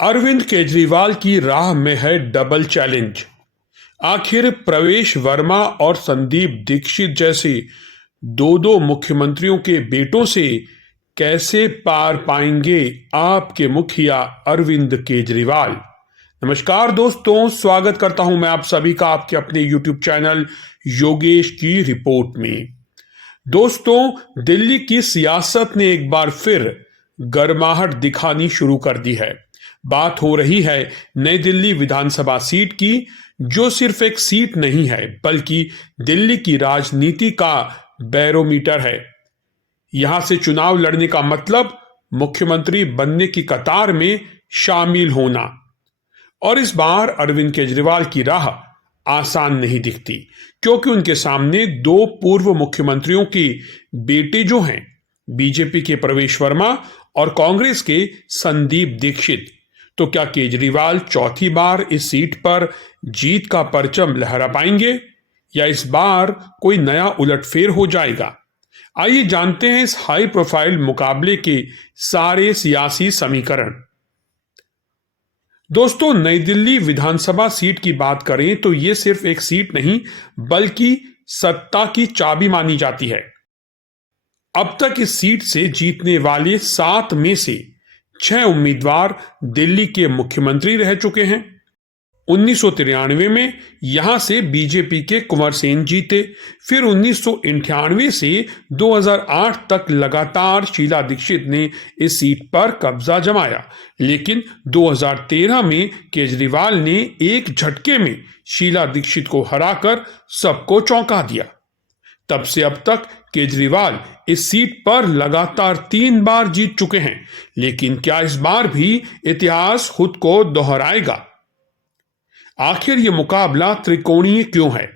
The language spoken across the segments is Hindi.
अरविंद केजरीवाल की राह में है डबल चैलेंज। आखिर प्रवेश वर्मा और संदीप दीक्षित जैसे दो दो मुख्यमंत्रियों के बेटों से कैसे पार पाएंगे आपके मुखिया अरविंद केजरीवाल। नमस्कार दोस्तों, स्वागत करता हूं मैं आप सभी का आपके अपने YouTube चैनल योगेश की रिपोर्ट में। दोस्तों, दिल्ली की सियासत ने एक बार फिर गर्माहट दिखानी शुरू कर दी है। बात हो रही है नई दिल्ली विधानसभा सीट की, जो सिर्फ एक सीट नहीं है बल्कि दिल्ली की राजनीति का बैरोमीटर है। यहां से चुनाव लड़ने का मतलब मुख्यमंत्री बनने की कतार में शामिल होना। और इस बार अरविंद केजरीवाल की राह आसान नहीं दिखती, क्योंकि उनके सामने दो पूर्व मुख्यमंत्रियों के बेटे जो हैं, बीजेपी के प्रवेश वर्मा और कांग्रेस के संदीप दीक्षित। तो क्या केजरीवाल चौथी बार इस सीट पर जीत का परचम लहरा पाएंगे या इस बार कोई नया उलटफेर हो जाएगा? आइए जानते हैं इस हाई प्रोफाइल मुकाबले के सारे सियासी समीकरण। दोस्तों, नई दिल्ली विधानसभा सीट की बात करें तो यह सिर्फ एक सीट नहीं बल्कि सत्ता की चाबी मानी जाती है। अब तक इस सीट से जीतने वाले 7 में से 6 उम्मीदवार दिल्ली के मुख्यमंत्री रह चुके हैं। 1993 में यहां से बीजेपी के कुंवर सेन जीते, फिर 1998 से 2008 तक लगातार शीला दीक्षित ने इस सीट पर कब्जा जमाया, लेकिन 2013 में केजरीवाल ने एक झटके में शीला दीक्षित को हराकर सबको चौंका दिया। तब से अब तक केजरीवाल इस सीट पर लगातार 3 बार जीत चुके हैं, लेकिन क्या इस बार भी इतिहास खुद को दोहराएगा? आखिर ये मुकाबला त्रिकोणीय क्यों है?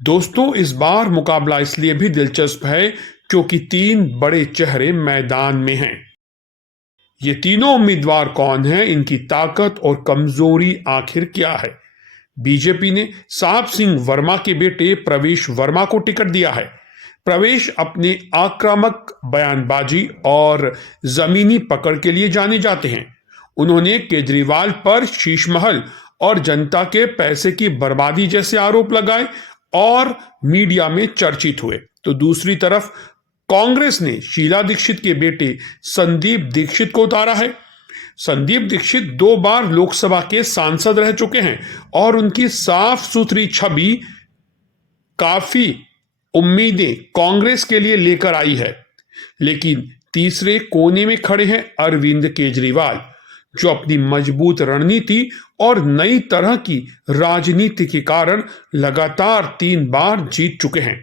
दोस्तों, इस बार मुकाबला इसलिए भी दिलचस्प है क्योंकि 3 बड़े चेहरे मैदान में हैं। ये तीनों उम्मीदवार कौन हैं, इनकी ताकत और कमजोरी आखिर क्या है? बीजेपी ने साहब सिंह वर्मा के बेटे प्रवेश वर्मा को टिकट दिया है। प्रवेश अपने आक्रामक बयानबाजी और जमीनी पकड़ के लिए जाने जाते हैं। उन्होंने केजरीवाल पर शीशमहल और जनता के पैसे की बर्बादी जैसे आरोप लगाए और मीडिया में चर्चित हुए। तो दूसरी तरफ कांग्रेस ने शीला दीक्षित के बेटे संदीप दीक्षित को उतारा है। संदीप दीक्षित 2 बार लोकसभा के सांसद रह चुके हैं और उनकी साफ सुथरी छवि काफी उम्मीदें कांग्रेस के लिए लेकर आई है। लेकिन तीसरे कोने में खड़े हैं अरविंद केजरीवाल, जो अपनी मजबूत रणनीति और नई तरह की राजनीति के कारण लगातार 3 बार जीत चुके हैं।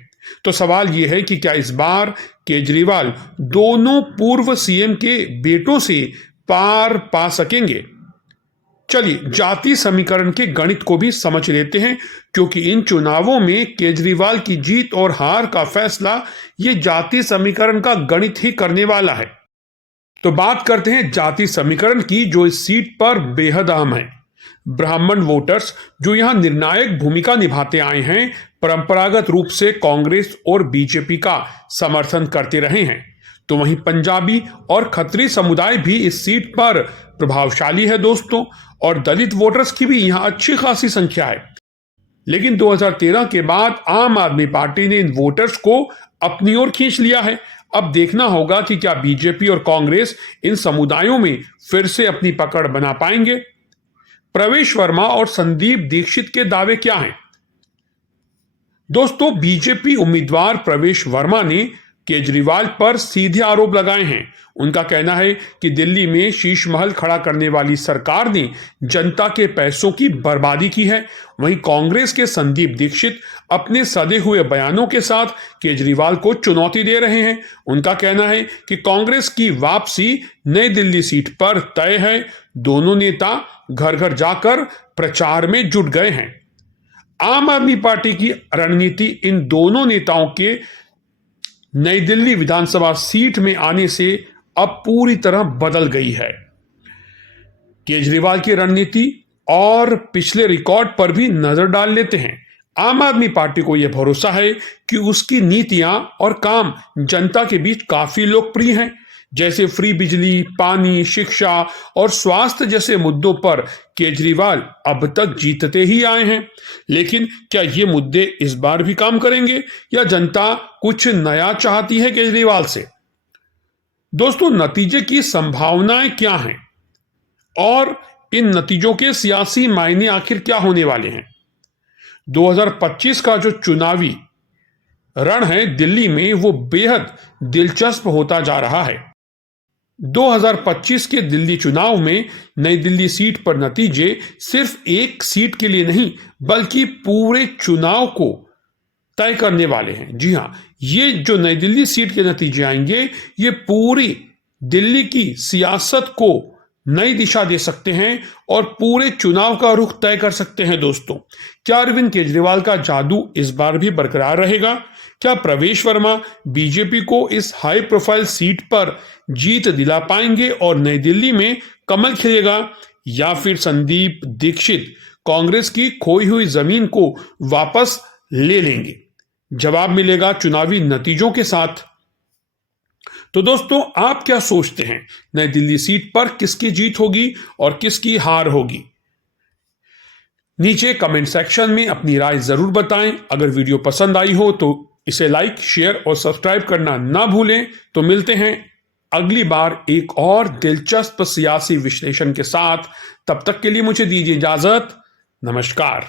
तो सवाल यह है कि क्या इस बार केजरीवाल दोनों पूर्व सीएम के बेटों से पार पा सकेंगे? चलिए जाति समीकरण के गणित को भी समझ लेते हैं, क्योंकि इन चुनावों में केजरीवाल की जीत और हार का फैसला ये जाति समीकरण का गणित ही करने वाला है। तो बात करते हैं जाति समीकरण की, जो इस सीट पर बेहद अहम है। ब्राह्मण वोटर्स जो यहां निर्णायक भूमिका निभाते आए हैं, परंपरागत रूप से कांग्रेस और बीजेपी का समर्थन करते रहे हैं। तो वहीं पंजाबी और खत्री समुदाय भी इस सीट पर प्रभावशाली है दोस्तों, और दलित वोटर्स की भी यहां अच्छी खासी संख्या है। लेकिन 2013 के बाद आम आदमी पार्टी ने इन वोटर्स को अपनी ओर खींच लिया है। अब देखना होगा कि क्या बीजेपी और कांग्रेस इन समुदायों में फिर से अपनी पकड़ बना पाएंगे। प्रवेश वर्मा और संदीप दीक्षित के दावे क्या हैं? दोस्तों, बीजेपी उम्मीदवार प्रवेश वर्मा ने केजरीवाल पर सीधे आरोप लगाए हैं। उनका कहना है कि दिल्ली में शीश महल खड़ा करने वाली सरकार ने जनता के पैसों की बर्बादी की है। वहीं कांग्रेस के संदीप दीक्षित अपने सधे हुए बयानों के साथ केजरीवाल को चुनौती दे रहे हैं। उनका कहना है कि कांग्रेस की वापसी नई दिल्ली सीट पर तय है। दोनों नेता घर घर जाकर प्रचार में जुट गए हैं। आम आदमी पार्टी की रणनीति इन दोनों नेताओं के नई दिल्ली विधानसभा सीट में आने से अब पूरी तरह बदल गई है। केजरीवाल की रणनीति और पिछले रिकॉर्ड पर भी नजर डाल लेते हैं। आम आदमी पार्टी को यह भरोसा है कि उसकी नीतियां और काम जनता के बीच काफी लोकप्रिय हैं। जैसे फ्री बिजली, पानी, शिक्षा और स्वास्थ्य जैसे मुद्दों पर केजरीवाल अब तक जीतते ही आए हैं। लेकिन क्या ये मुद्दे इस बार भी काम करेंगे या जनता कुछ नया चाहती है केजरीवाल से? दोस्तों, नतीजे की संभावनाएं क्या हैं और इन नतीजों के सियासी मायने आखिर क्या होने वाले हैं? 2025 का जो चुनावी रण है दिल्ली में, वो बेहद दिलचस्प होता जा रहा है। 2025 के दिल्ली चुनाव में नई दिल्ली सीट पर नतीजे सिर्फ एक सीट के लिए नहीं बल्कि पूरे चुनाव को तय करने वाले हैं। जी हां, ये जो नई दिल्ली सीट के नतीजे आएंगे, ये पूरी दिल्ली की सियासत को नई दिशा दे सकते हैं और पूरे चुनाव का रुख तय कर सकते हैं। दोस्तों, क्या अरविंद केजरीवाल का जादू इस बार भी बरकरार रहेगा? क्या प्रवेश वर्मा बीजेपी को इस हाई प्रोफाइल सीट पर जीत दिला पाएंगे और नई दिल्ली में कमल खिलेगा, या फिर संदीप दीक्षित कांग्रेस की खोई हुई जमीन को वापस ले लेंगे? जवाब मिलेगा चुनावी नतीजों के साथ। तो दोस्तों, आप क्या सोचते हैं, नई दिल्ली सीट पर किसकी जीत होगी और किसकी हार होगी? नीचे कमेंट सेक्शन में अपनी राय जरूर बताएं। अगर वीडियो पसंद आई हो तो इसे लाइक, शेयर और सब्सक्राइब करना ना भूलें। तो मिलते हैं अगली बार एक और दिलचस्प सियासी विश्लेषण के साथ। तब तक के लिए मुझे दीजिए इजाजत। नमस्कार।